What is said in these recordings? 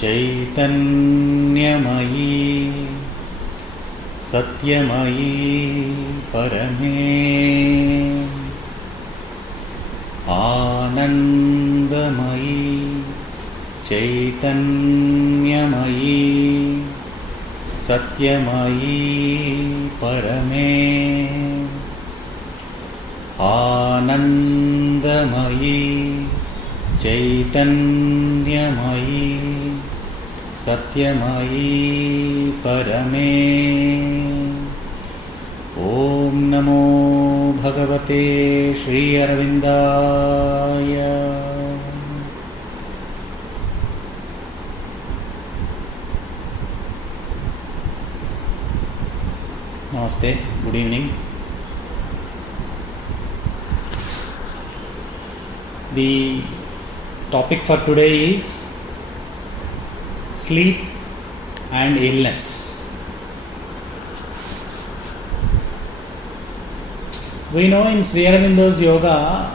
चैतन्यमयी सत्यमयी परमे आनन्दमयी चैतन्यमयी सत्यमयी परमे आनन्दमयी चैतन्यमयी सत्यमयी परमे। ॐ नमो भगवते Shri अरविन्दाय। Namaste, good evening. The topic for today is sleep and illness. We know in Sri Aurobindo's yoga,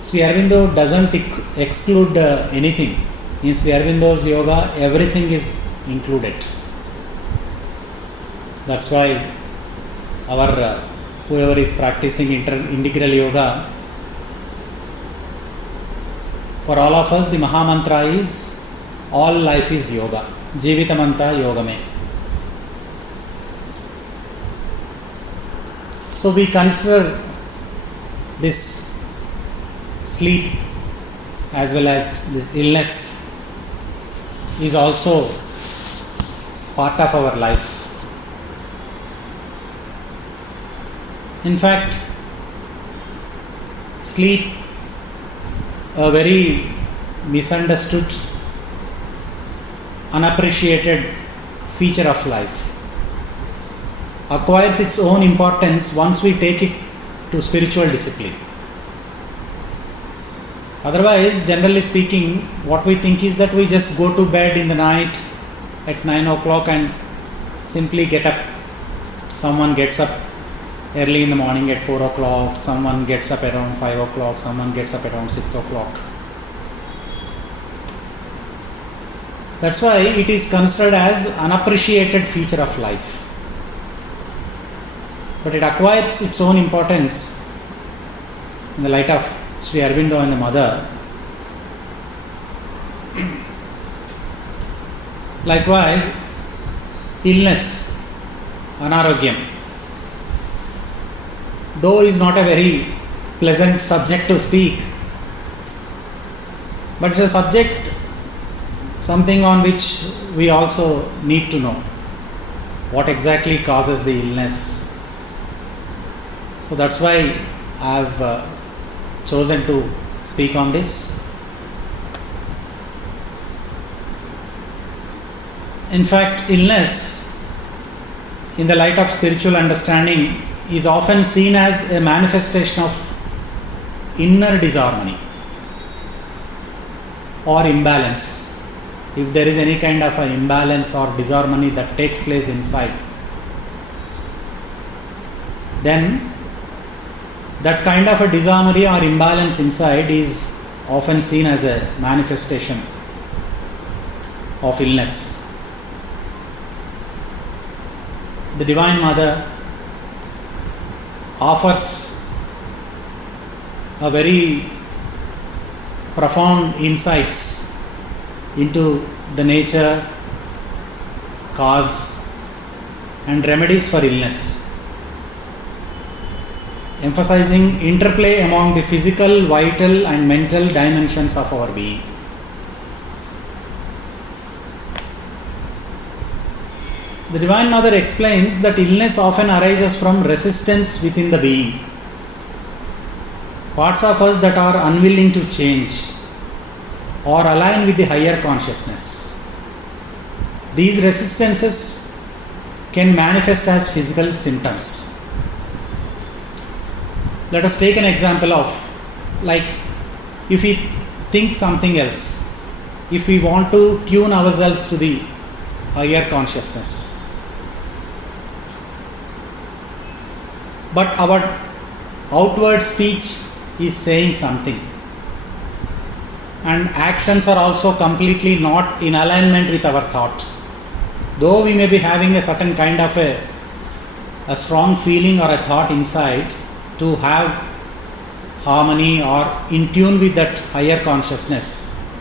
Sri Aurobindo doesn't exclude anything. In Sri Aurobindo's yoga, everything is included. That's why our whoever is practicing integral yoga, for all of us the Maha Mantra is all life is yoga. Jeevitamanta yogame. So we consider this sleep as well as this illness is also part of our life. In fact, sleep, a very misunderstood, unappreciated feature of life, acquires its own importance once we take it to spiritual discipline. Otherwise, generally speaking, what we think is that we just go to bed in the night at 9 o'clock and simply get up. Someone gets up early in the morning at 4 o'clock, someone gets up around 5 o'clock, someone gets up around 6 o'clock. That's why it is considered as unappreciated feature of life. But it acquires its own importance in the light of Sri Aurobindo and the Mother. Likewise, illness, anarogyam, though is not a very pleasant subject to speak, but it's a subject, something on which we also need to know what exactly causes the illness. So that's why I have chosen to speak on this. In fact, illness in the light of spiritual understanding is often seen as a manifestation of inner disharmony or imbalance. If there is any kind of an imbalance or disharmony that takes place inside, then that kind of a disharmony or imbalance inside is often seen as a manifestation of illness. The Divine Mother offers a very profound insights into the nature, cause and remedies for illness, emphasizing interplay among the physical, vital and mental dimensions of our being. The Divine Mother explains that illness often arises from resistance within the being, parts of us that are unwilling to change or align with the higher consciousness. These resistances can manifest as physical symptoms. Let us take an example of, like, if we think something else, if we want to tune ourselves to the higher consciousness, but our outward speech is saying something, and actions are also completely not in alignment with our thought. Though we may be having a certain kind of a strong feeling or a thought inside to have harmony or in tune with that higher consciousness,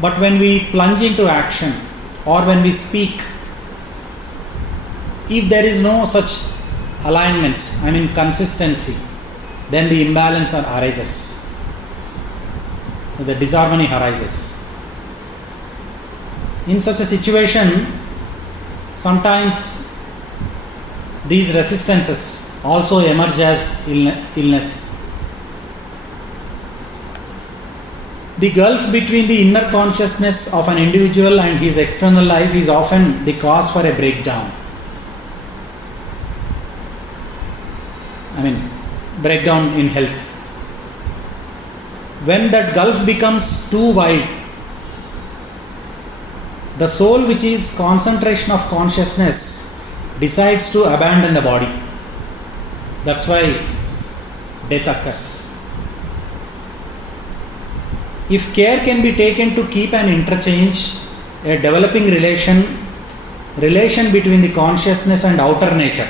but when we plunge into action or when we speak, if there is no such alignment, consistency, then the imbalance arises, the disharmony arises. In such a situation, sometimes these resistances also emerge as illness. The gulf between the inner consciousness of an individual and his external life is often the cause for a breakdown. Breakdown in health. When that gulf becomes too wide, the soul, which is concentration of consciousness, decides to abandon the body. That's why death occurs. If care can be taken to keep an interchange, a developing relation between the consciousness and outer nature,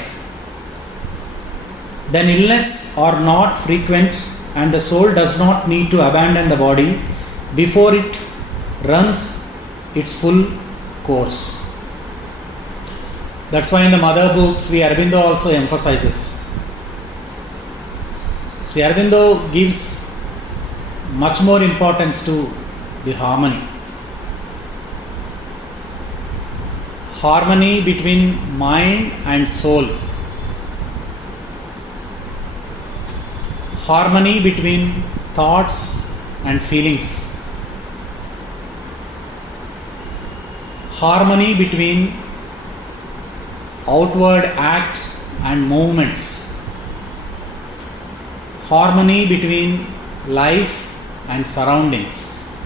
then illness are not frequent and the soul does not need to abandon the body before it runs its full course. That's why in the mother books, Sri Aurobindo also emphasizes. Sri Aurobindo gives much more importance to the harmony. Harmony between mind and soul. Harmony between thoughts and feelings. Harmony between outward act and movements. Harmony between life and surroundings.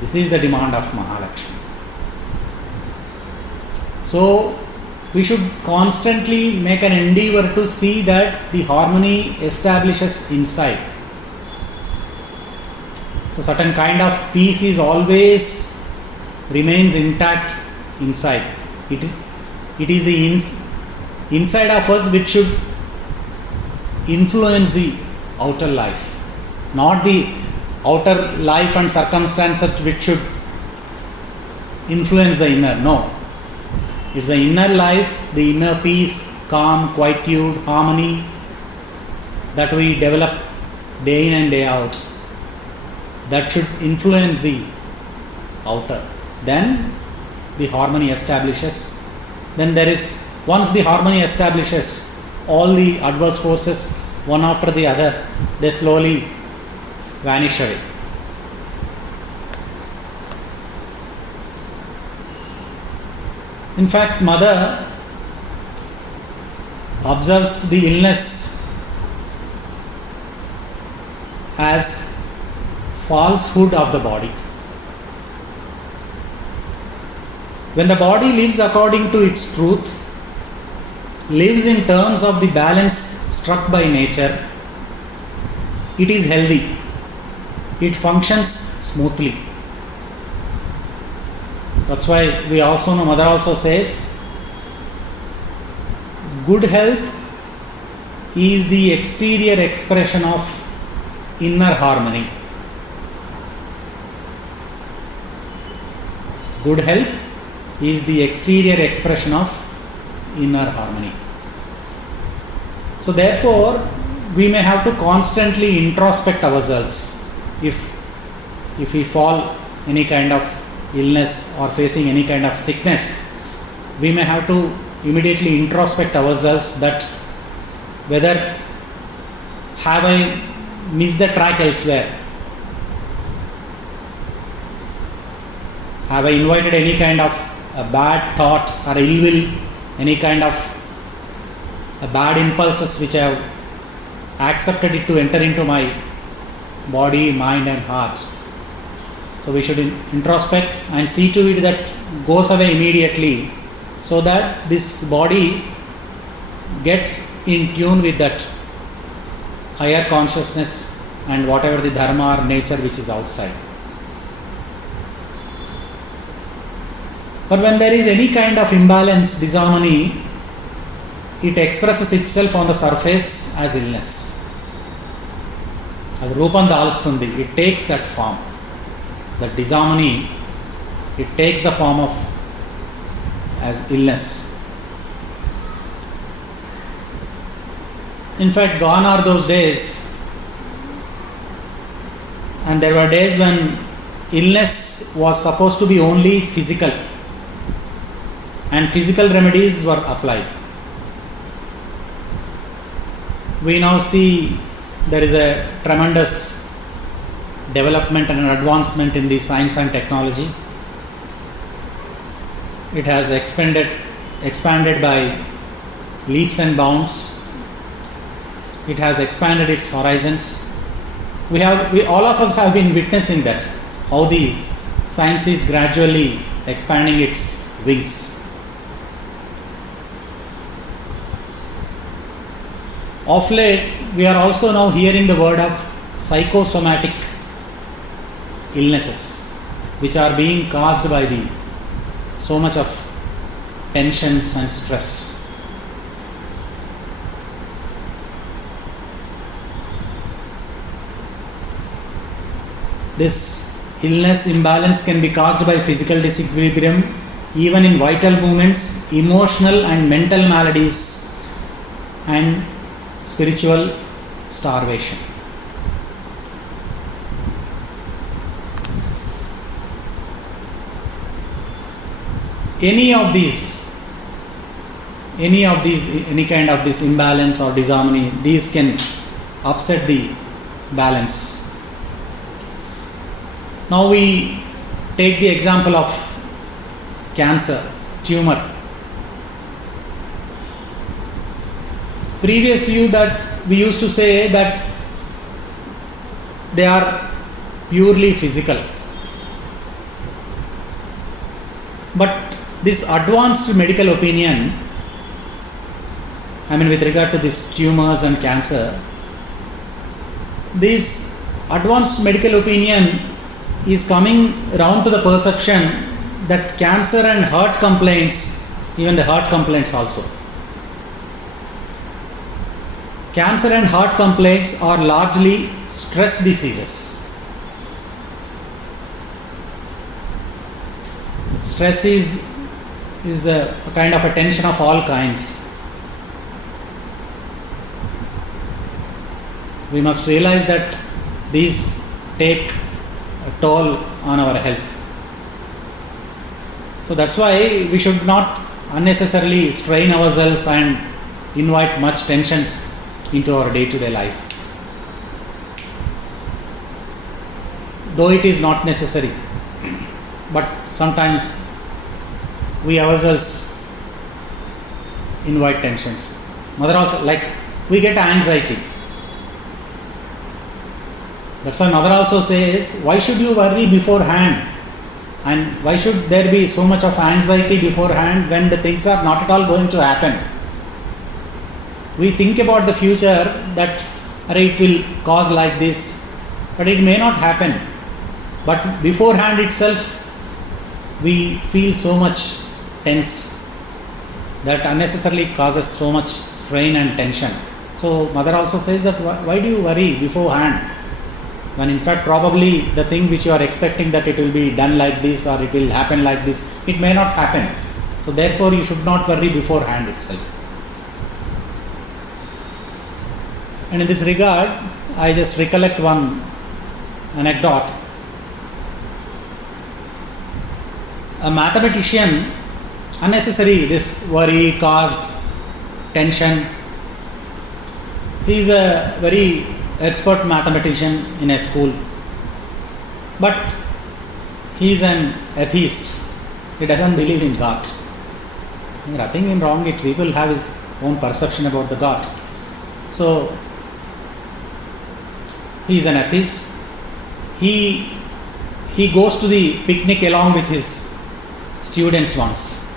This is the demand of Mahalakshmi. So, we should constantly make an endeavor to see that the harmony establishes inside. So, certain kind of peace is always remains intact inside. It is the inside of us which should influence the outer life, not the outer life and circumstances which should influence the inner. No. It's the inner life, the inner peace, calm, quietude, harmony that we develop day in and day out, that should influence the outer. Then the harmony establishes. Then once the harmony establishes, all the adverse forces, one after the other, they slowly vanish away. In fact, mother observes the illness as falsehood of the body. When the body lives according to its truth, lives in terms of the balance struck by nature, it is healthy. It functions smoothly. That's why we also know, mother also says, good health is the exterior expression of inner harmony. Good health is the exterior expression of inner harmony. So therefore, we may have to constantly introspect ourselves. If we fall any kind of illness or facing any kind of sickness, we may have to immediately introspect ourselves that whether have I missed the track elsewhere, have I invited any kind of a bad thought or ill will, any kind of a bad impulses which I have accepted it to enter into my body, mind and heart. So we should introspect and see to it that goes away immediately, so that this body gets in tune with that higher consciousness and whatever the dharma or nature which is outside. But when there is any kind of imbalance, disharmony, it expresses itself on the surface as illness. అది రూపం దాల్చుతుంది. It takes that form. That disharmony, it takes the form of as illness. In fact, gone are those days, and there were days when illness was supposed to be only physical, and physical remedies were applied. We now see there is a tremendous development and an advancement in the science and technology. It has expanded by leaps and bounds. It has expanded its horizons. We all of us have been witnessing that, how the science is gradually expanding its wings. Of late, we are also now hearing the word of psychosomatic illnesses, which are being caused by the so much of tensions and stress. This illness imbalance can be caused by physical disequilibrium, even in vital movements, emotional and mental maladies, and spiritual starvation. Any kind of this imbalance or disharmony, these can upset the balance. Now we take the example of cancer, tumor. Previous view that we used to say that they are purely physical. But this advanced medical opinion, with regard to these tumors and cancer, this advanced medical opinion is coming round to the perception that cancer and heart complaints, even the heart complaints also, cancer and heart complaints are largely stress diseases. Stress is a kind of a tension of all kinds. We must realize that these take a toll on our health. So that's why we should not unnecessarily strain ourselves and invite much tensions into our day-to-day life. Though it is not necessary, but sometimes we ourselves invite tensions. Mother also, like, we get anxiety. That's why Mother also says, why should you worry beforehand? And why should there be so much of anxiety beforehand when the things are not at all going to happen? We think about the future that it will cause like this, but it may not happen. But beforehand itself, we feel so much tensed that unnecessarily causes so much strain and tension. So Mother also says that why do you worry beforehand, when in fact probably the thing which you are expecting that it will be done like this or it will happen like this, it may not happen. So therefore you should not worry beforehand itself. And in this regard, I just recollect one anecdote. A mathematician, unnecessary this worry, cause, tension. He is a very expert mathematician in a school, but he is an atheist. He doesn't believe in God. Nothing in wrong. People have his own perception about the God. So he is an atheist. He goes to the picnic along with his students once,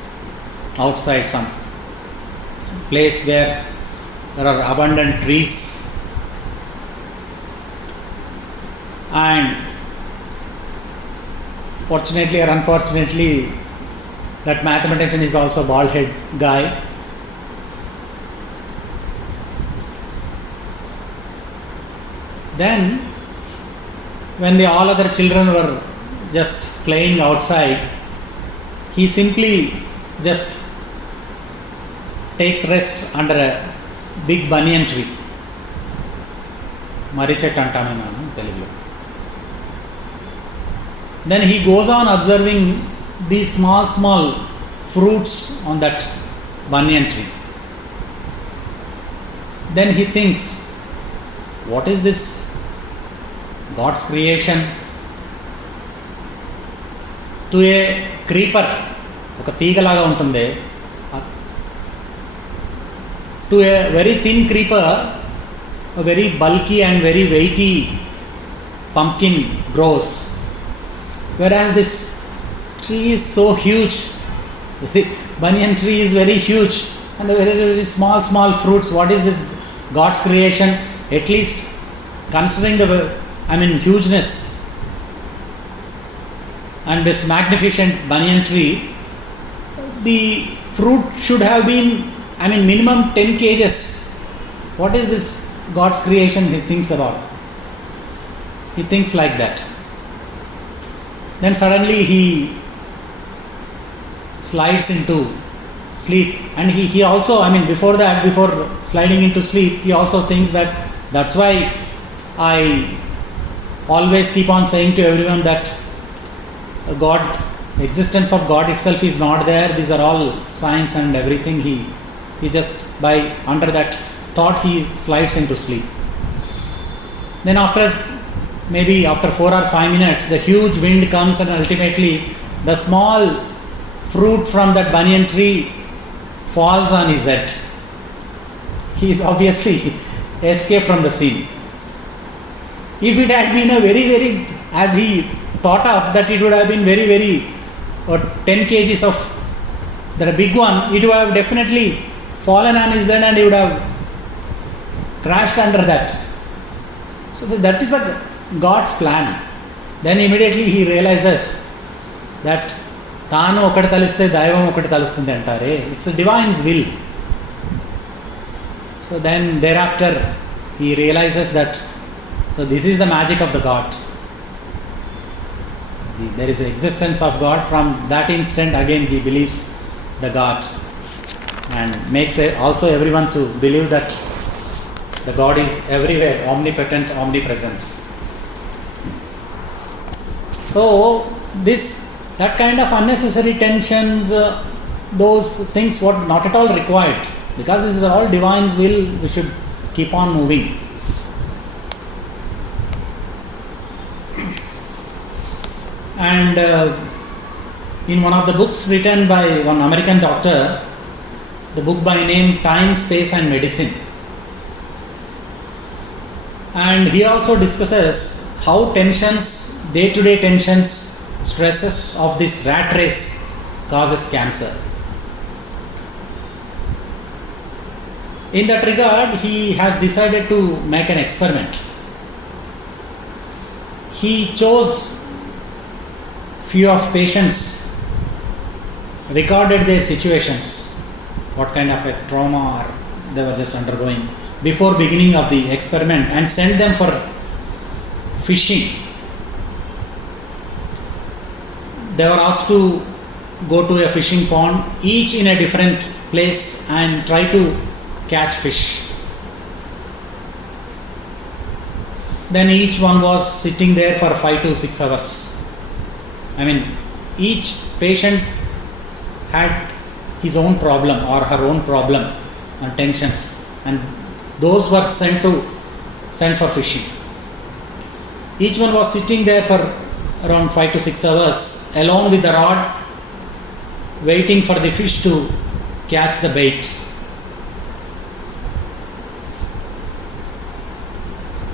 outside some place where there are abundant trees, and fortunately or unfortunately That mathematician is also bald head guy. Then when the all other children were just playing outside, he simply just takes rest under a big banyan tree. Marichet antanu nanu Telugu. Then he goes on observing these small fruits on that banyan tree. Then he thinks, what is this God's creation? To a creeper, ఒక తీగలాగా ఉంటుంది, to a very thin creeper, a very bulky and very weighty pumpkin grows, whereas this tree is so huge. The banyan tree is very huge and the very small fruits. What is this God's creation? At least considering the hugeness and this magnificent banyan tree, the fruit should have been minimum 10 kgs. What is this God's creation he thinks about? He thinks like that. Then suddenly he slides into sleep, and he also, before sliding into sleep, he also thinks that that's why I always keep on saying to everyone that God, existence of God itself is not there. These are all science and everything. He just by under that thought he slides into sleep. Then after 4 or 5 minutes, the huge wind comes and ultimately the small fruit from that banyan tree falls on his head. He is obviously escaped from the scene. If it had been a very, as he thought of, that it would have been very, 10 kgs of that big one, it would have definitely fallen on his head and he would have crashed under that. So that is a God's plan. Then immediately he realizes that తాను ఒకటి తలిస్తే దైవం ఒకటి తలుస్తుంది అంటారే, it's a divine's will. So then thereafter he realizes that this is the magic of the God. There is an existence of God. From that instant again he believes the God and makes also everyone to believe that the God is everywhere, omnipotent, omnipresent. So that kind of unnecessary tensions, those things were not at all required, because this is all divine's will. We should keep on moving. And in one of the books written by one American doctor, the book by name Time, Space and Medicine, and he also discusses how tensions, day-to-day tensions, stresses of this rat race causes cancer. In that regard, he has decided to make an experiment. He chose few of patients, recorded their situations, what kind of a trauma they were just undergoing before beginning of the experiment, and sent them for fishing. They were asked to go to a fishing pond, each in a different place, and try to catch fish. Then each one was sitting there for 5 to 6 hours. Each patient had his own problem or her own problem and tensions, and those were sent for fishing. Each one was sitting there for around 5 to 6 hours alone with the rod, waiting for the fish to catch the bait.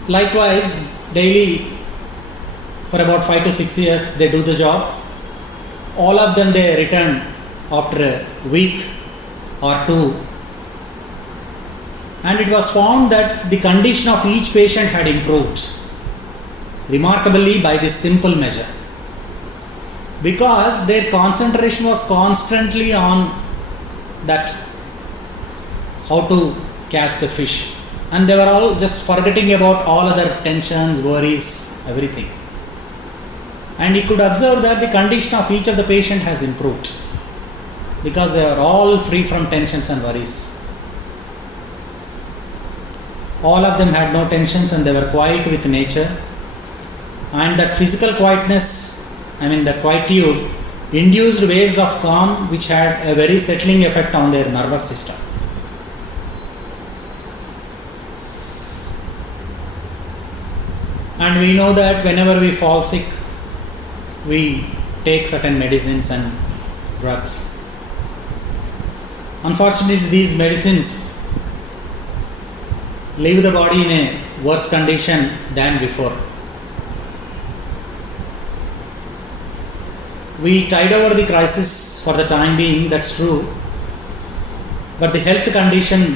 Likewise, daily for about 5 to 6 years they do the job. All of them they return after a week or two, and it was found that the condition of each patient had improved remarkably by this simple measure. because their concentration was constantly on that, how to catch the fish, and they were all just forgetting about all other tensions, worries, everything. And he could observe that the condition of each of the patient has improved because they are all free from tensions and worries. All of them had no tensions and they were quiet with nature, and that physical quietness, the quietude, induced waves of calm which had a very settling effect on their nervous system. And we know that whenever we fall sick, we take certain medicines and drugs. Unfortunately, these medicines leave the body in a worse condition than before. We tide over the crisis for the time being, that's true, but the health condition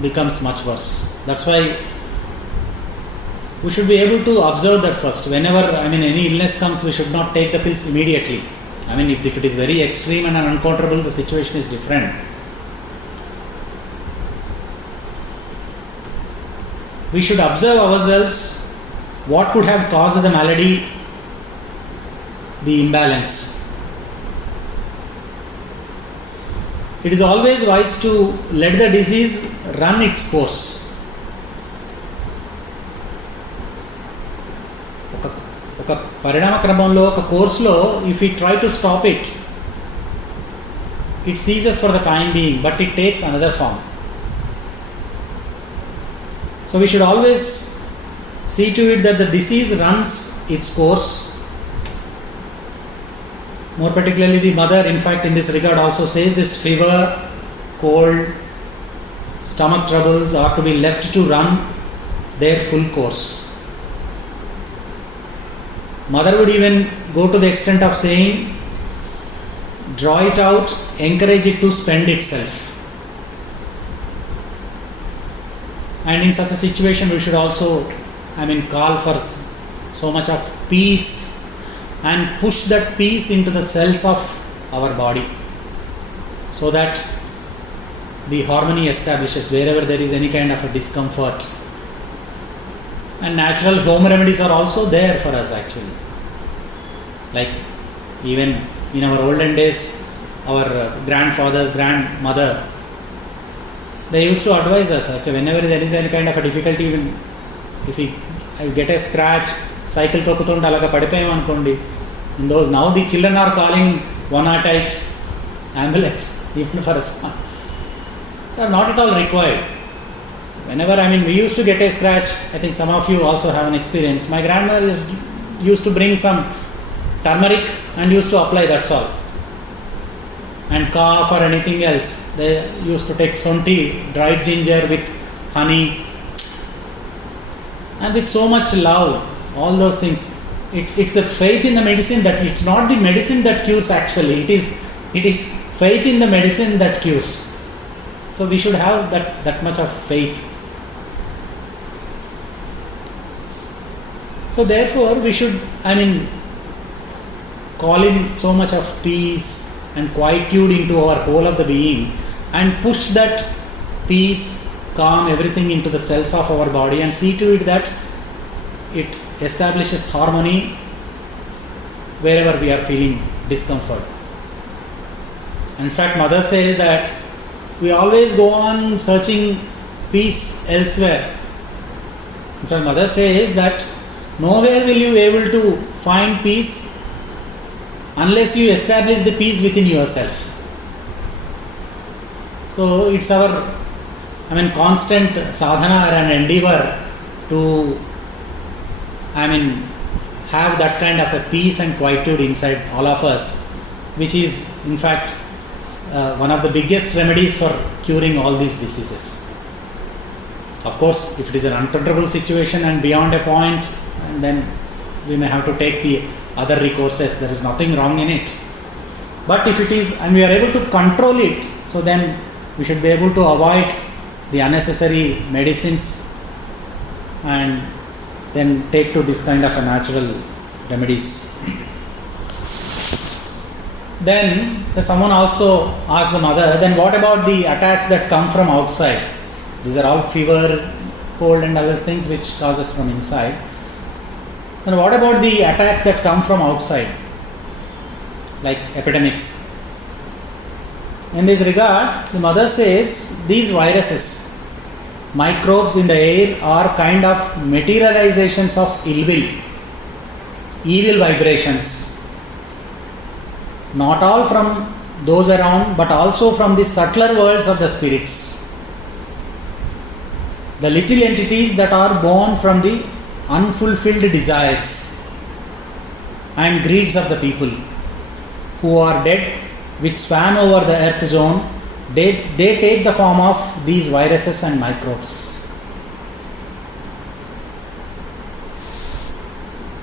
becomes much worse. That's why we should be able to observe that first. Whenever any illness comes, we should not take the pills immediately. If it is very extreme and uncontrollable, the situation is different. We should observe ourselves what could have caused the malady, the imbalance. It is always wise to let the disease run its course. ఒక పరిణామ క్రమంలో, ఒక కోర్సులో, if we try to stop it, it ceases for the time being, but it takes another form. So we should always see to it that the disease runs its course. More particularly, the mother, in fact, in this regard also says this fever, cold, stomach troubles are to be left to run their full course. Mother would even go to the extent of saying, draw it out, encourage it to spend itself. And in such a situation, we should also, call for so much of peace and push that peace into the cells of our body, so that the harmony establishes wherever there is any kind of a discomfort. And natural home remedies are also there for us actually. Like even in our olden days, our grandfathers, grandmother, they used to advise us, whenever there is any kind of a difficulty, even if we get a scratch, cycle tokkutunde alaga padipayam anukondi, in those, now the children are calling 108 ambulance even for us. They are not at all required. Whenever, we used to get a scratch, I think some of you also have an experience. My grandmother used to bring some turmeric and used to apply, that's all. And cough or anything else, they used to take sonti, dried ginger with honey, and with so much love, all those things. It's the faith in the medicine that, it's not the medicine that cures actually, it is faith in the medicine that cures. So we should have that much of faith. So therefore we should, call in so much of peace and quietude into our whole of the being, and push that peace, calm, everything into the cells of our body, and see to it that it establishes harmony wherever we are feeling discomfort. In fact, mother says that we always go on searching peace elsewhere. In fact, mother says that nowhere will you be able to find peace unless you establish the peace within yourself. So it's our constant sadhana and endeavor to have that kind of a peace and quietude inside all of us, which is in fact one of the biggest remedies for curing all these diseases. Of course, if it is an uncontrollable situation and beyond a point, and then we may have to take the other recourses. There is nothing wrong in it. But if it is, and we are able to control it, so then we should be able to avoid the unnecessary medicines and then take to this kind of a natural remedies. Then someone also asked the mother, then what about the attacks that come from outside? These are all fever, cold and other things which causes from inside. Then what about the attacks that come from outside, like epidemics? In this regard, the mother says these viruses, microbes in the air, are kind of materializations of ill will, evil vibrations. Not all from those around, but also from the subtler worlds of the spirits. The little entities that are born from the unfulfilled desires and greeds of the people who are dead, which span over the earth zone, they take the form of these viruses and microbes.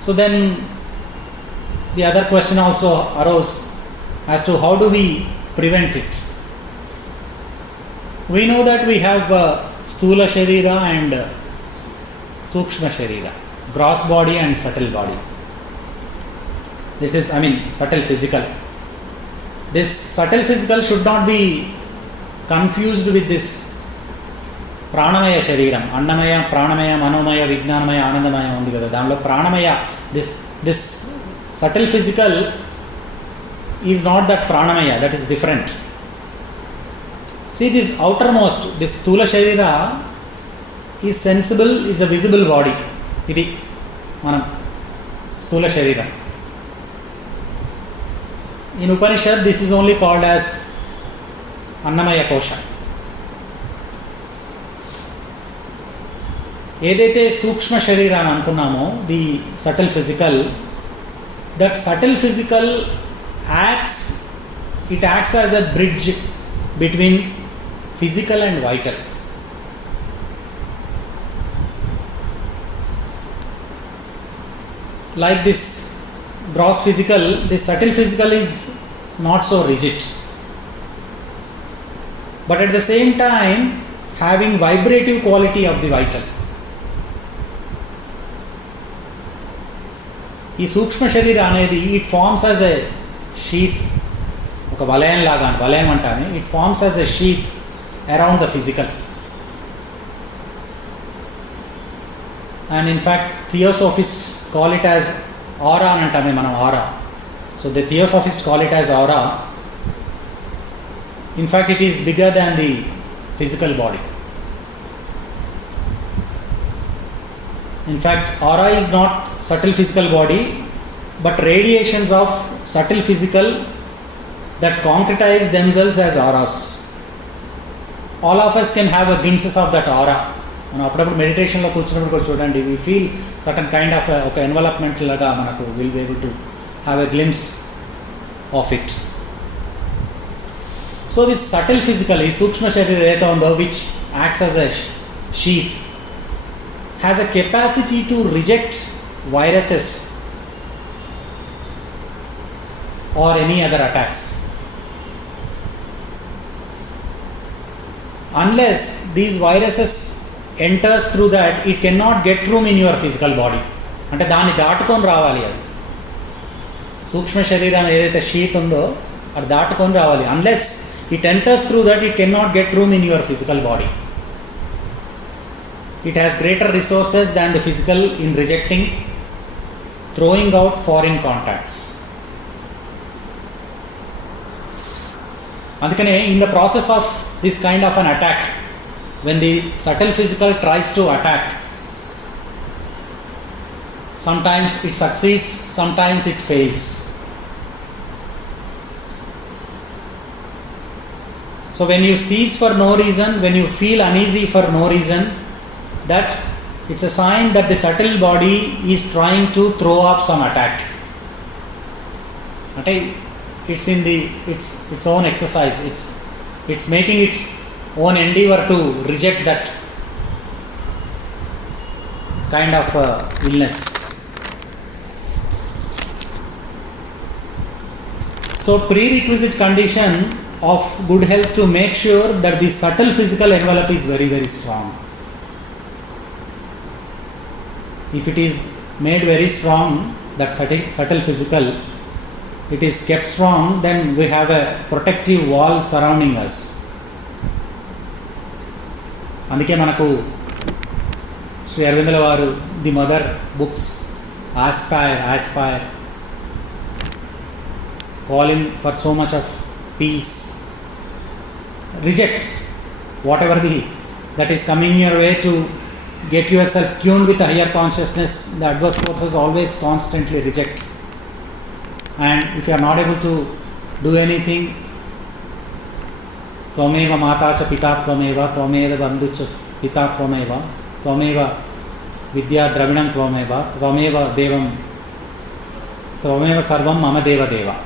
So then the other question also arose as to how do we prevent it. We know that we have Sthula Sharira and Sukshma Sharira, gross body and subtle body. This is, subtle physical. This subtle physical should not be confused with this Pranamaya Shariram. Annamaya, Pranamaya, Manomaya, Vijnanamaya, Anandamaya undi kada. Damlo Pranamaya, this subtle physical is not that Pranamaya, that is different. See, this outermost, this Sthula Sharira is sensible, is a visible body. Idi manam Sthula Sharira. In Upanishad, this is only called as Annamaya Kosha. ఏదైతే సూక్ష్మ శరీరాన్ని అనుకున్నామో, the subtle physical, that subtle physical acts as a bridge between physical and vital. Like this gross physical, this subtle physical is not so rigid, but at the same time having vibrative quality of the vital. ఈ సూక్ష్మ శరీర అనేది it forms as a sheath, ఒక వలయం లాగా, వలయం అంటానే, it forms as a sheath around the physical. And in fact theosophist call it as aura అని అంటామే మనం, aura. So the theosophist call it as aura. In fact it is bigger than the physical body. In fact, aura is not subtle physical body, but radiations of subtle physical that concretize themselves as auras. All of us can have a glimpses of that aura. మనం అప్పుడప్పుడు మెడిటేషన్లో కూర్చున్నప్పుడు కూడా చూడండి, we feel certain kind of ఒక envelopment లాగా మనకు will be able to have a glimpse of it. So this subtle physical, ఈ సూక్ష్మ శరీరం ఏదైతే ఉందో, which acts as a sheath, has a capacity to reject viruses or any other attacks. Unless these viruses enters through that, it cannot get room in your physical body. అంటే దాన్ని దాటుకొని రావాలి. అది సూక్ష్మ శరీరం ఏదైతే షీత్ ఉందో అది దాటుకొని రావాలి. Unless it enters through that, it cannot get room in your physical body. It has greater resources than the physical in rejecting, throwing out foreign contacts. అందుకనే in the process of this kind of an attack, when the subtle physical tries to attack, sometimes it succeeds, sometimes it fails. So when you cease for no reason, when you feel uneasy for no reason, that it's a sign that the subtle body is trying to throw off some attack. Okay, it's in its own exercise. It's making its own endeavor to reject that kind of illness. So prerequisite condition of good health to make sure that the subtle physical envelope is very, very strong. If it is made very strong, that subtle physical, it is kept strong, then we have a protective wall surrounding us. అందుకే మనకు శ్రీ అరవిందుల వారు the mother books Aspire calling for so much of peace, reject whatever that is coming your way to get yourself tuned with a higher consciousness. The adverse forces always constantly reject, and if you are not able to do anything, tvameva mata cha pita tvameva tvameva bandhu cha pita tvameva tvameva vidya dravinam tvameva tvameva devam tvameva sarvam mama deva deva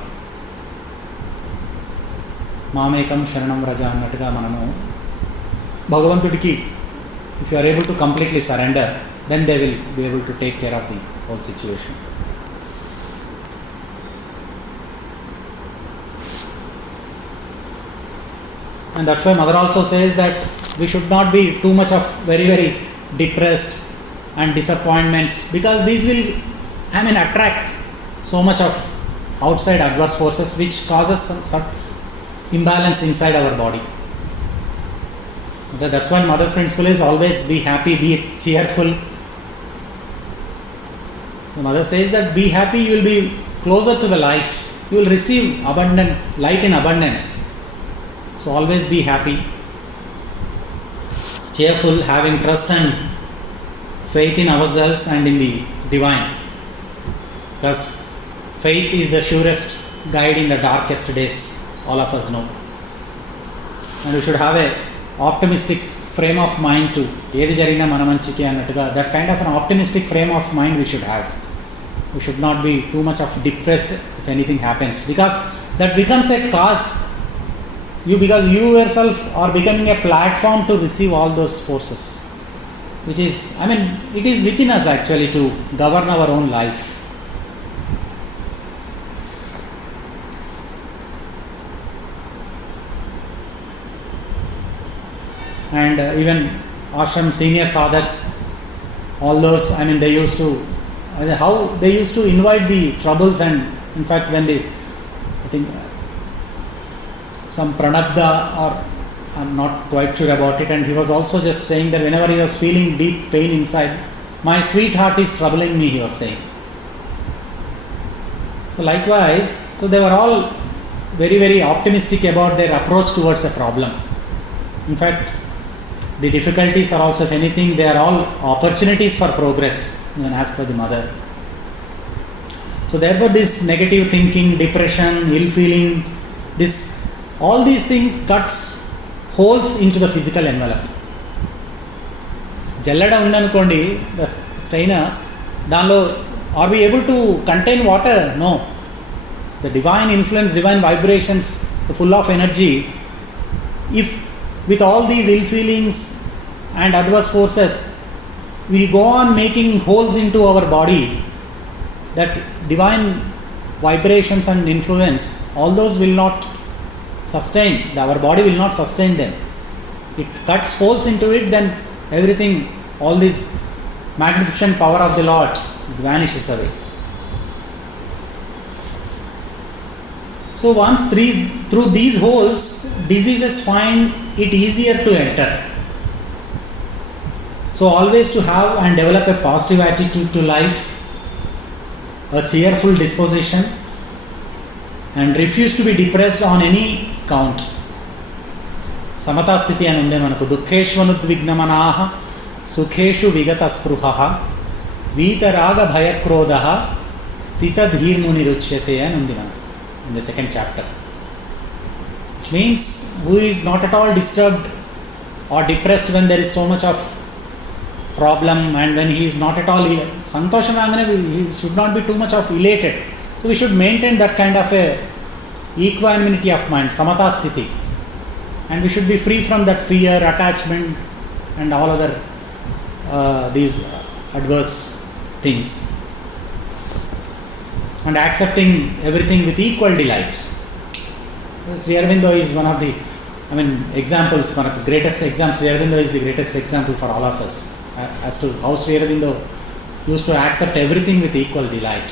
మామేకం శరణం రజ అన్నట్టుగా మనము భగవంతుడికి if you are able to completely surrender, then they will be able to take care of the whole situation. And that's why Mother also says that we should not be too much of very depressed and disappointment, because these will attract so much of outside adverse forces which causes some imbalance inside our body. That's why Mother's principle is always be happy, be cheerful. The Mother says that be happy, you will be closer to the light, you will receive abundant light in abundance. So always be happy, cheerful, having trust and faith in ourselves and in the divine, because faith is the surest guide in the darkest days. All of us know, and we should have a optimistic frame of mind to ఏది జరిగినా మన మంచికి అన్నట్టుగా, that kind of an optimistic frame of mind we should have. We should not be too much of depressed if anything happens, because that becomes a cause, because you yourself are becoming a platform to receive all those forces, which is, it is within us actually to govern our own life. And even ashram senior sadhaks, all those, they used to, how they used to invite the troubles, and in fact when they, I think some pranabdha, or I'm not quite sure about it, and he was also just saying that whenever he was feeling deep pain inside, my sweetheart is troubling me, he was saying. So likewise, so they were all very optimistic about their approach towards a problem. In fact, the difficulties are also, if anything, they are all opportunities for progress, even as per the Mother. So therefore this negative thinking, depression, ill feeling, all these things cuts holes into the physical envelope. Jallada undanukondi, the strainer, danlo, are we able to contain water? No. The divine influence, divine vibrations, full of energy, if with all these ill feelings and adverse forces we go on making holes into our body, that divine vibrations and influence, all those will not sustain, our body will not sustain them. It cuts holes into it, then everything, all this magnificent power of the Lord vanishes away. So once through these holes, diseases find it easier to enter. So always to have and develop a positive attitude to life, a cheerful disposition, and refuse to be depressed on any count. Samata sthiti అని ఉంది మనకు. దుఃఖేష్వనుద్విగ్నమనాః సుఖేషు విగత స్పృహః వీతరాగ భయక్రోధః స్థితధీర్మునిరుచ్యతే అని ఉంది మనకు in the second chapter. Which means who is not at all disturbed or depressed when there is so much of problem, and when he is not at all santosham angane, he should not be too much of elated. So we should maintain that kind of a equanimity of mind, samata sthiti, and we should be free from that fear, attachment and all other these adverse things, and accepting everything with equal delight. Sri Aurobindo is one of the examples, one of the greatest examples. Sri Aurobindo is the greatest example for all of us as to how Sri Aurobindo used to accept everything with equal delight.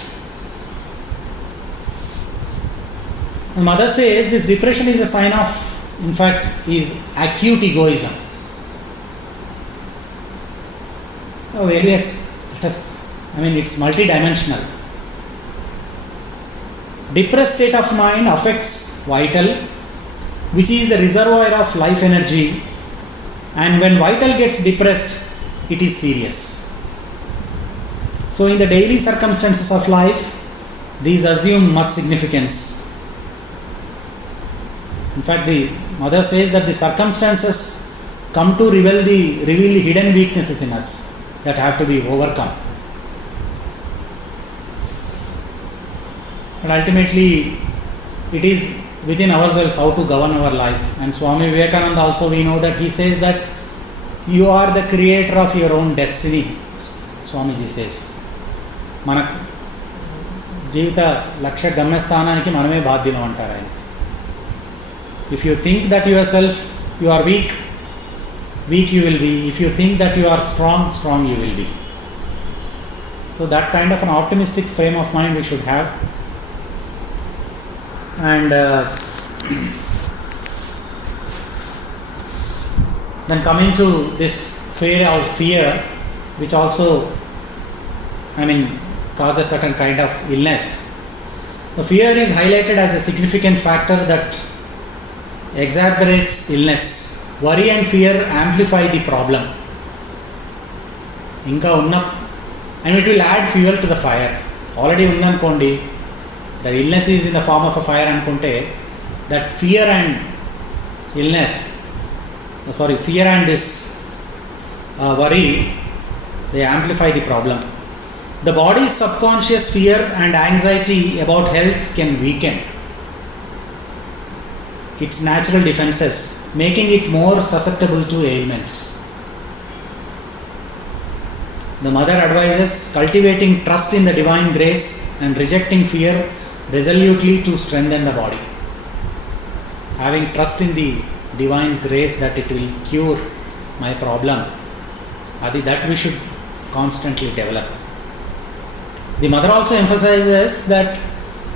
The mother says this depression is a sign of, in fact, is acute egoism. It's multidimensional. Depressed state of mind affects vital, which is the reservoir of life energy, and when vital gets depressed, it is serious. So in the daily circumstances of life, these assume much significance. In fact, the mother says that the circumstances come to reveal the hidden weaknesses in us that have to be overcome. But ultimately, it is within ourselves how to govern our life. And Swami Vivekananda also, we know that he says that you are the creator of your own destiny. Swamiji says, మన జీవిత లక్ష్య గమ్యస్థానానికి మనమే బాధ్యులం అంటారు ఆయన. If you think that yourself you are weak you will be. If you think that you are strong you will be. So that kind of an optimistic frame of mind we should have. And then coming to this fear, which also causes certain kind of illness. The fear is highlighted as a significant factor that exacerbates illness. Worry and fear amplify the problem. And it will add fuel to the fire. Already undankondi, the illness is in the form of a fire ankunte, that fear and this worry, they amplify the problem. The body's subconscious fear and anxiety about health can weaken its natural defenses, making it more susceptible to ailments. The mother advises cultivating trust in the divine grace and rejecting fear resolutely to strengthen the body. Having trust in the divine's grace that it will cure my problem, that we should constantly develop. The mother also emphasizes that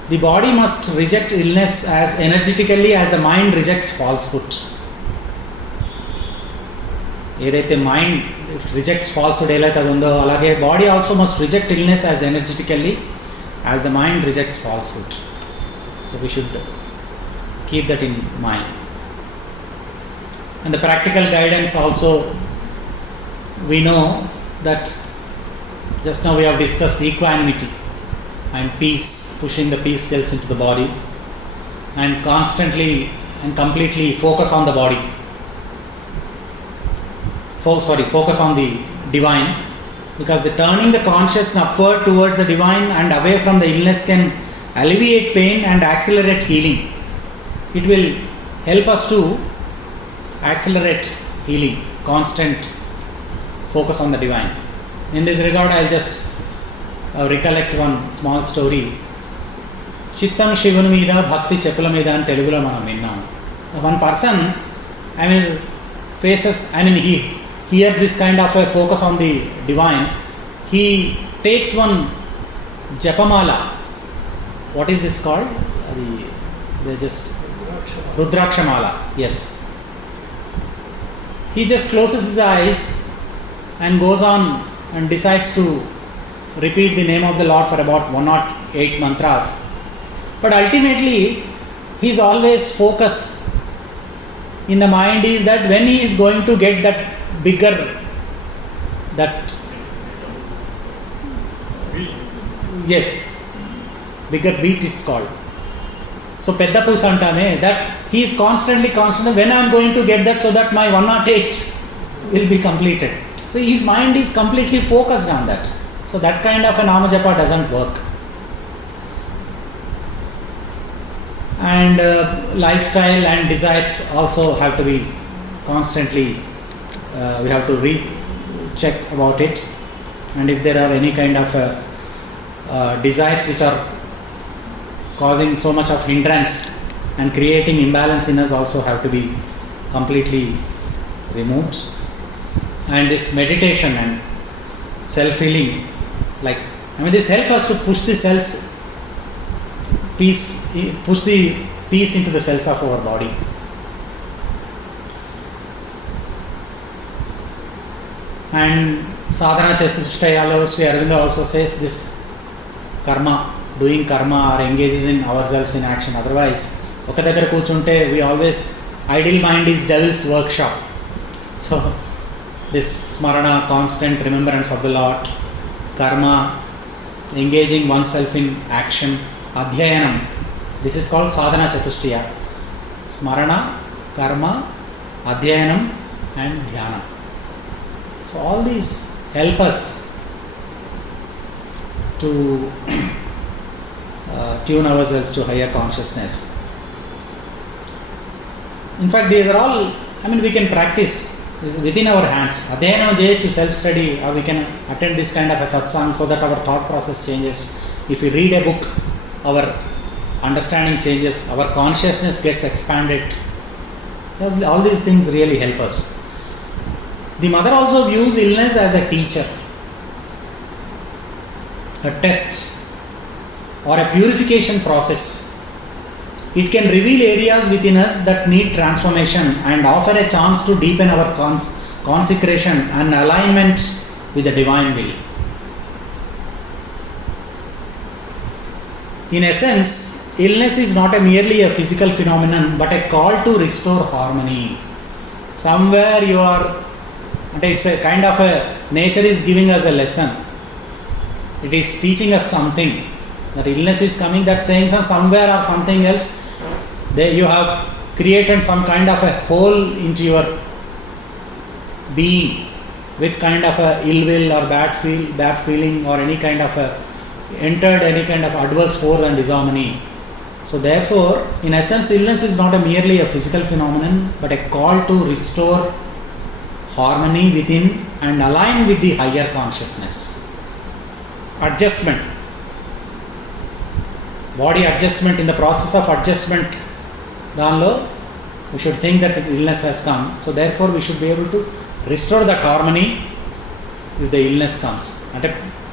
the body must reject illness as energetically as the mind rejects falsehood. ఏదైతే mind rejects falsehood ఏదైతే ఉందో అలాగే body also must reject illness as energetically as the mind rejects falsehood. So we should keep that in mind. And the practical guidance also we know that just now we have discussed equanimity and peace, pushing the peace cells into the body and constantly and completely focus on the body. Focus on the divine, because the turning the consciousness upward towards the divine and away from the illness can alleviate pain and accelerate healing. It will help us to accelerate healing. Constant focus on the divine. In this regard, I'll just recollect one small story. Chittam Shivuni Meeda Bhakti Chepula Meeda అని తెలుగులో మనం విన్నాం. One person he hears this kind of a focus on the divine. He takes one japamala. What is this called? Rudraksha mala. Yes. He just closes his eyes and goes on and decides to repeat the name of the Lord for about 108 mantras. But ultimately, his always focus in the mind is that when he is going to get that bigger, bigger beat it's called. So Pedda Pusa antane, that he is constantly when I am going to get that so that my 108 will be completed. So his mind is completely focused on that. So that kind of a nama japa doesn't work. And lifestyle and desires also have to be constantly, we have to recheck about it. And if there are any kind of desires which are causing so much of hindrance and creating imbalance in us, also have to be completely removed. And this meditation and self-healing, this helps us to push the cells, push the peace into the cells of our body. And sadhana chatushtayalo, Sri Aurobindo also says this karma, doing karma or engages in ourselves in action. Otherwise, oka daggara కూర్చుంటే we always, idle mind is devil's workshop. So this smarana, constant remembrance of the Lord, karma, engaging oneself in action, adhyayanam, this is called sadhana chatushtaya. Smarana, karma, adhyayanam and dhyana. So all these help us to tune ourselves to higher consciousness. In fact, these are all, we can practice. This is within our hands. Adhyanam cheyochu, self-study, or we can attend this kind of a satsang so that our thought process changes. If we read a book, our understanding changes, our consciousness gets expanded. All these things really help us. The mother also views illness as a teacher, a test, or a purification process. It can reveal areas within us that need transformation and offer a chance to deepen our consecration and alignment with the divine will. In essence, illness is not merely a physical phenomenon but a call to restore harmony. Somewhere you are, it's a kind of a, nature is giving us a lesson. It is teaching us something. That illness is coming, that saying somewhere or something else, there you have created some kind of a hole into your being with kind of a ill will or bad feeling or any kind of a, entered any kind of adverse force and disharmony. So therefore, in essence, illness is not merely a physical phenomenon but a call to restore harmony within and align with the higher consciousness. Adjustment. Body adjustment, in the process of adjustment, danlo, we should think that illness has come. So therefore we should be able to restore that harmony if the illness comes. And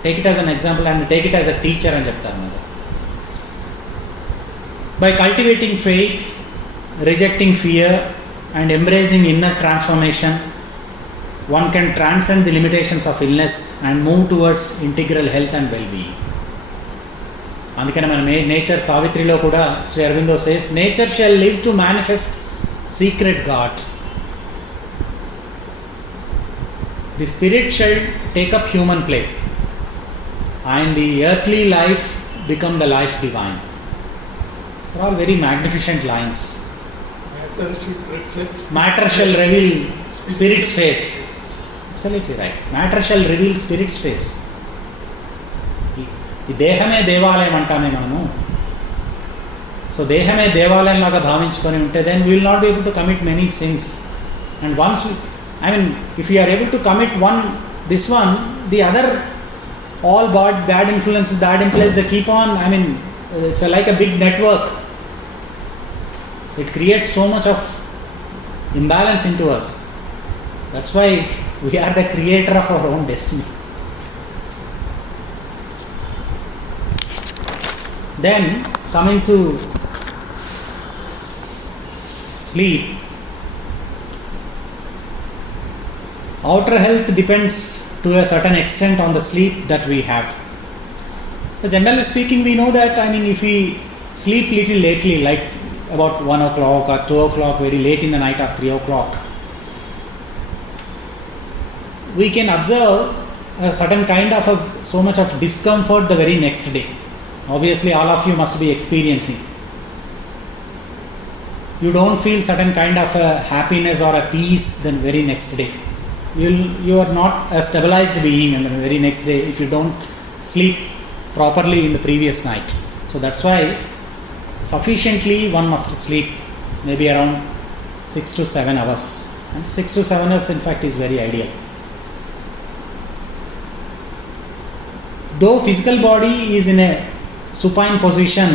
take it as an example and take it as a teacher and cheptaru. By cultivating faith, rejecting fear and embracing inner transformation, one can transcend the limitations of illness and move towards integral health and well-being. అందుకని మన nature సావిత్రిలో కూడా Sri Aurobindo says, nature shall live to manifest secret God, the spirit shall take up human play and the earthly life become the life divine. Are all very magnificent lines. Matter shall reveal spirit's face. Absolutely right. Matter shall reveal spirit's face. ఈ దేహమే దేవాలయం అంటామే మనము. So దేహమే దేవాలయం లాగా భావించుకొని ఉంటే then we will not be able to commit many sins. And once if you are able to commit this one, the other, all bad influences, bad influence, they keep on, it's like a big network. It creates so much of imbalance into us. That's why we are the creator of our own destiny. Then coming to sleep, outer health depends to a certain extent on the sleep that we have. So generally speaking, we know that if we sleep little lately, like about 1 o'clock or 2 o'clock, very late in the night, or 3 o'clock, we can observe a certain kind of so much of discomfort the very next day. Obviously all of you must be experiencing. You don't feel certain kind of a happiness or a peace the very next day. You are not a stabilized being in the very next day if you don't sleep properly in the previous night. So that's why sufficiently one must sleep, maybe around 6 to 7 hours. And 6 to 7 hours in fact is very ideal. Though physical body is in a supine position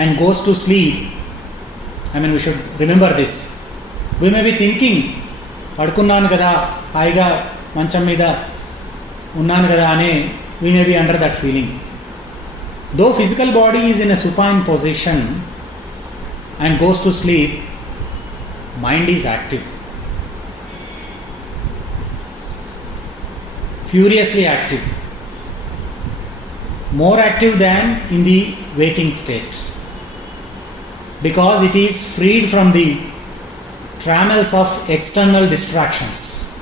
and goes to sleep, we should remember this. We may be thinking, పడుకున్నాను కదా, హాయిగా మంచం మీద ఉన్నాను కదా అని, we may be under that feeling. Though physical body is in a supine position and goes to sleep, mind is active. Furiously active. More active than in the waking state. Because it is freed from the trammels of external distractions.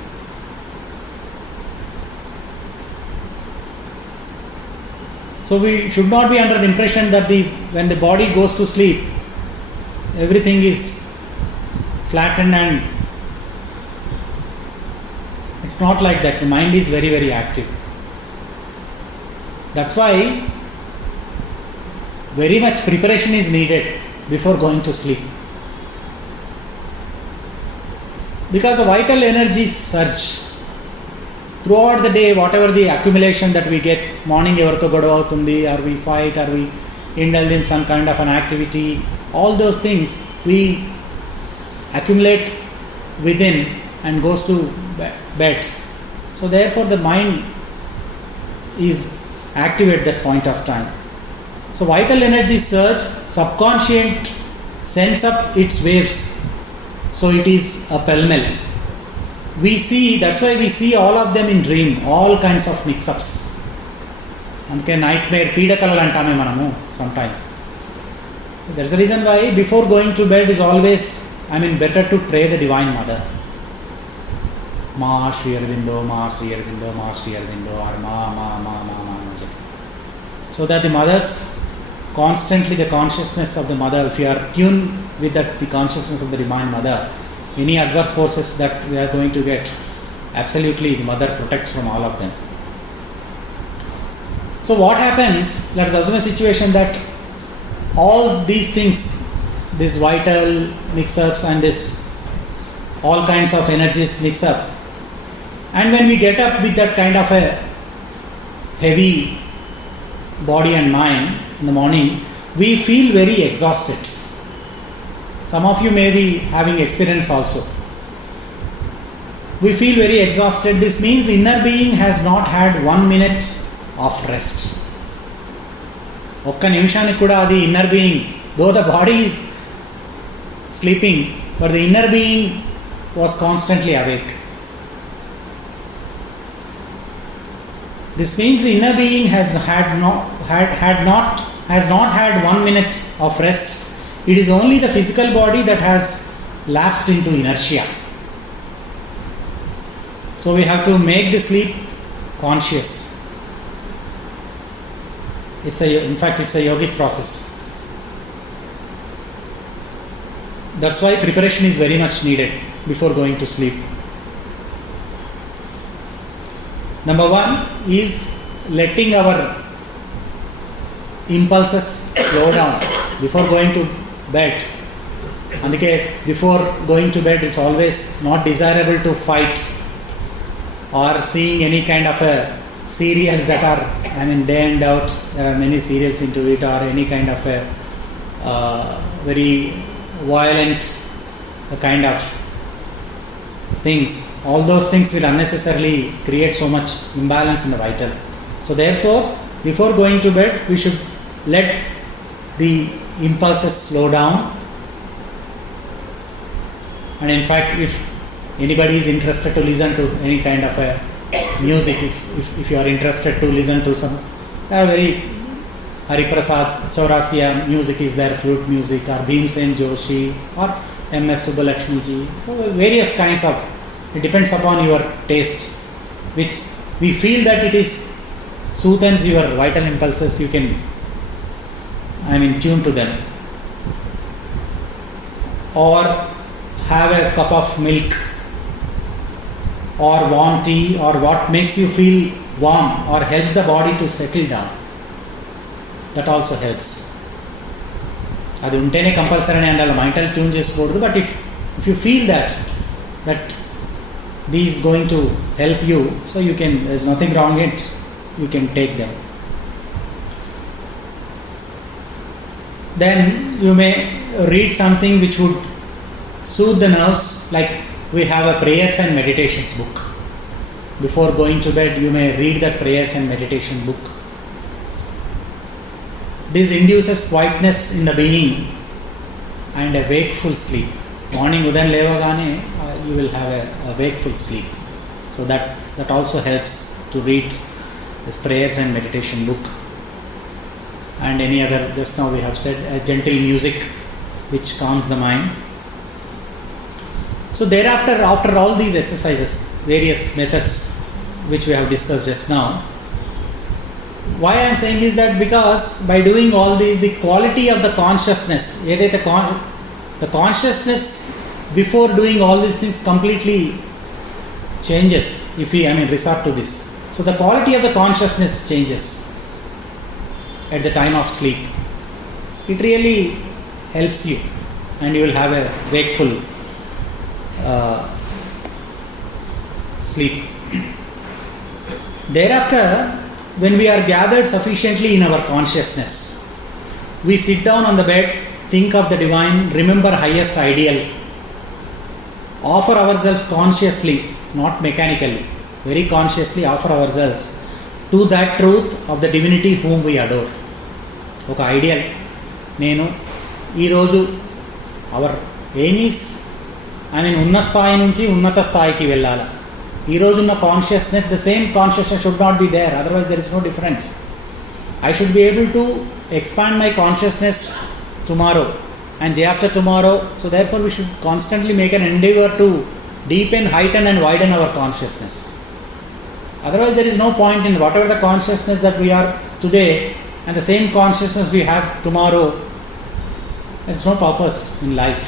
So we should not be under the impression that when the body goes to sleep, everything is flattened, and it's not like that. The mind is very, very active. That's why very much preparation is needed before going to sleep. Because the vital energies surge. Throughout the day, whatever the accumulation that we get, morning evartho godava avutundi, or we fight, or we indulge in some kind of an activity, all those things we accumulate within and goes to bed. So therefore the mind is active at that point of time. So vital energy surge, subconscious sends up its waves. So it is a pell-mell. That's why we see all of them in dream, all kinds of mix-ups. Anduke nightmare, pidakalalu antame manamu sometimes. That's the reason why before going to bed is always, better to pray the Divine Mother. Ma Shri Aurobindo, Ma Shri Aurobindo, Ma Shri Aurobindo, or Ma. So that the mothers, constantly the consciousness of the mother, if you are tuned with that, the consciousness of the Divine Mother, any adverse forces that we are going to get, absolutely the mother protects from all of them. So what happens, let us assume a situation that all these things, this vital mix-ups and this all kinds of energies mix up, and when we get up with that kind of a heavy body and mind in the morning, we feel very exhausted. Some of you may be having experience also. We feel very exhausted. This means inner being has not had 1 minute of rest. ఒక్క నిమిషానికి కూడా అది inner being, though the body is sleeping, but the inner being was constantly awake. This means the inner being has not had 1 minute of rest. It is only the physical body that has lapsed into inertia. So we have to make the sleep conscious. In fact, it's a yogic process. That's why preparation is very much needed before going to sleep. Number one is letting our impulses slow down before going to bed. Andike before going to bed, it's always not desirable to fight or seeing any kind of a serials that are day and out. There are many serials into it, or any kind of a very violent kind of things. All those things will unnecessarily create so much imbalance in the vital. So therefore, before going to bed, we should let the impulses slow down. And in fact, if anybody is interested to listen to any kind of a music, if you are interested to listen to some, there are very Hariprasad Chaurasia music is there, flute music, or Bhimsen Joshi, or M.S. Subbalakshmi ji. So various kinds of, it depends upon your taste, which we feel that it is soothes your vital impulses, you can tune to them. Or have a cup of milk, or warm tea, or what makes you feel warm or helps the body to settle down. That also helps. అది ఉంటేనే compulsory అని అలా mental tune చేసుకోకూడదు. But if you feel that these going to help you, so you can, there is nothing wrong it, you can take them. Then you may read something which would soothe the nerves, like we have a prayers and meditations book. Before going to bed, you may read that prayers and meditation book. This induces quietness in the being and a wakeful sleep. Morning udayam levagane you will have a wakeful sleep. So that also helps to read this prayers and meditation book. And any other, just now we have said, a gentle music which calms the mind. So thereafter, after all these exercises, various methods which we have discussed just now, why I am saying is that because by doing all these, the quality of the consciousness, the consciousness before doing all these things completely changes if we resort to this. So the quality of the consciousness changes at the time of sleep. It really helps you, and you will have a wakeful sleep. Thereafter, when we are gathered sufficiently in our consciousness, we sit down on the bed, think of the divine, remember highest ideal, offer ourselves consciously, not mechanically, very consciously offer ourselves to that truth of the divinity whom we adore. ఒక ideal, నేను ఈరోజు hour aim is ఉన్న స్థాయి నుంచి ఉన్నత స్థాయికి వెళ్ళాలి. ఈరోజున్న consciousness, the same consciousness should not be there, otherwise there is no difference. I should be able to expand my consciousness tomorrow and day after tomorrow. So therefore we should constantly make an endeavor to deepen, heighten and widen our consciousness. Otherwise there is no point in whatever the consciousness that we are today and the same consciousness we have tomorrow. There is no purpose in life.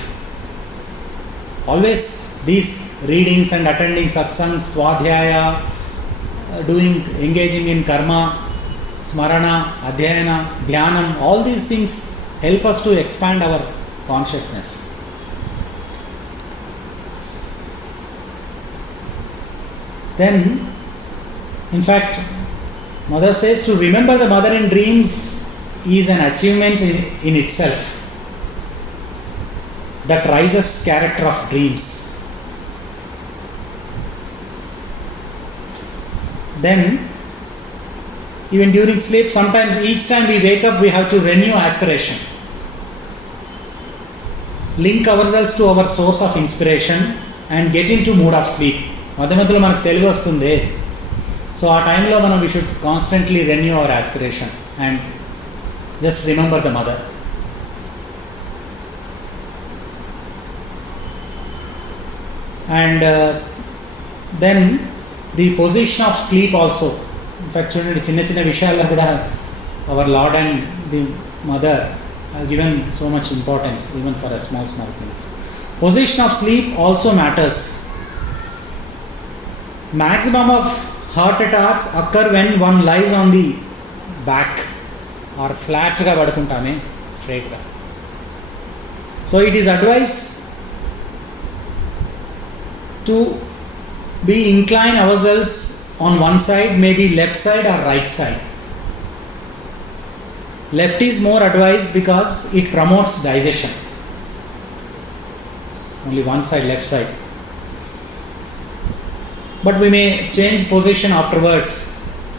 Always these readings and attending satsangs, swadhyaya, engaging in karma, smarana, adhyayana, dhyanam, all these things help us to expand our consciousness. Then, in fact, Mother says to remember the mother in dreams is an achievement in itself that rises character of dreams. Then, even during sleep, sometimes each time we wake up, we have to renew aspiration. Link ourselves to our source of inspiration and get into mood of sleep. మధ్య మధ్యలో మనకు తెలివి వస్తుంది. So ఆ టైంలో we should constantly renew our aspiration and just remember the mother. And then the position of sleep also. In fact, చూడండి, చిన్న చిన్న విషయాల్లో కూడా our Lord and the mother have given so much importance even for a small things. Position of sleep also matters. Maximum of heart attacks occur when one lies on the back or flat ga padukuntame, straight ga. So it is advised to be incline ourselves on one side, maybe left side or right side. Left is more advised because it promotes digestion. Only one side, left side. But we may change position afterwards,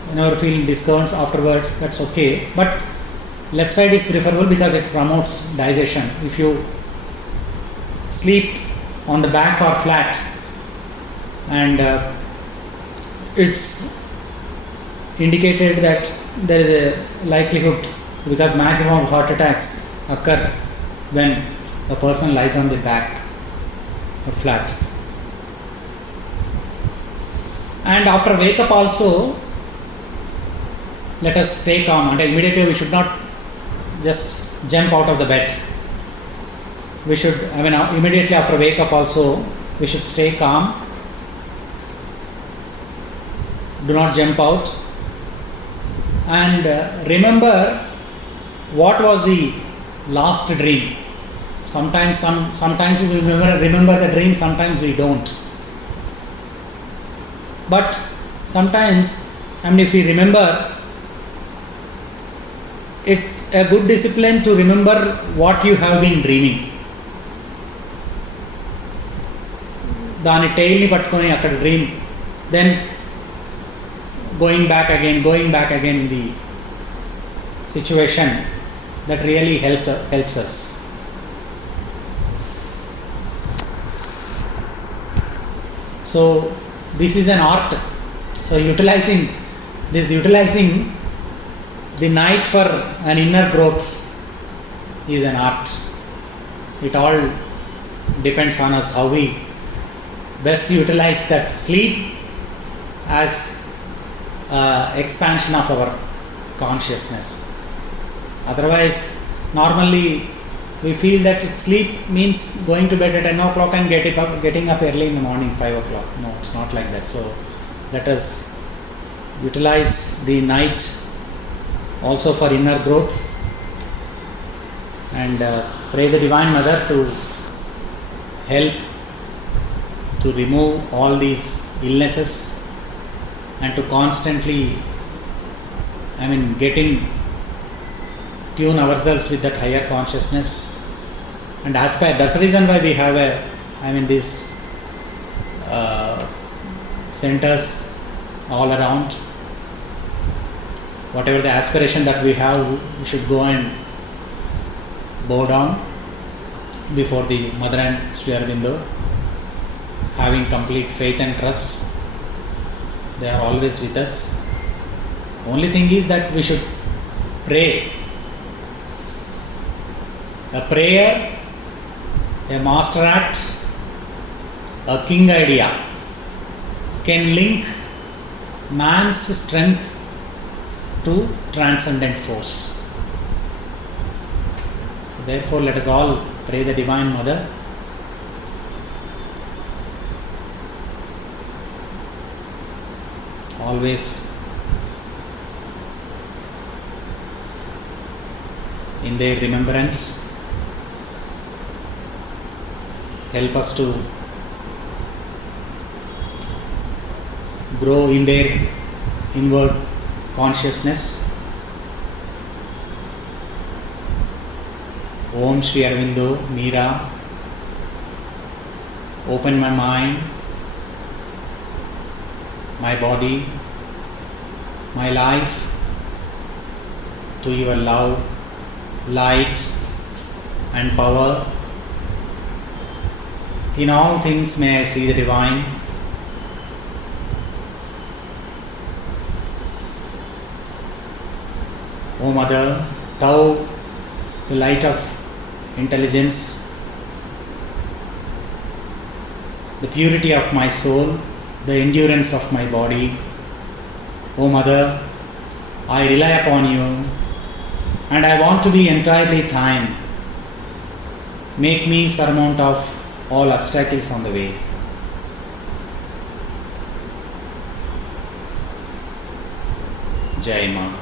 whenever feeling discomforts afterwards, that's okay. But left side is preferable because it promotes digestion. If you sleep on the back or flat, and it's indicated that there is a likelihood, because maximum of heart attacks occur when a person lies on the back or flat. And after wake up also, let us stay calm, and immediately we should not just jump out of the bed. We should, immediately after wake up also, we should stay calm. Do not jump out, and remember what was the last dream. Sometimes we remember the dream, sometimes we don't. But sometimes, if we remember, it's a good discipline to remember what you have been dreaming. Dani tail ni pattukoni akkada dream, then going back again in the situation, that really helps us. So this is an art. So utilizing the night for an inner growth is an art. It all depends on us how we best utilize that sleep as expansion of our consciousness. Otherwise, normally we feel that sleep means going to bed at 10 o'clock and getting up early in the morning, 5 o'clock. No, it's not like that. So let us utilize the night also for inner growth, and pray the Divine Mother to help to remove all these illnesses and to constantly get in tune ourselves with that higher consciousness and aspire. That's the reason why we have these centers all around. Whatever the aspiration that we have, we should go and bow down before the Mother and Sri Aurobindo, having complete faith and trust. They are always with us. Only thing is that we should pray. A prayer, a master act, a king idea can link man's strength to transcendent force. So therefore, let us all pray the Divine Mother always in their remembrance. Help us to grow in their inward consciousness. Om Sri Aurobindo, Meera, open my mind, my body, my life to your love, light and power. In all things may I see the Divine. O Mother, Thou, the light of intelligence, the purity of my soul, the endurance of my body. O Mother, I rely upon you and I want to be entirely thine. Make me surmount of all obstacles on the way. Jai Ma.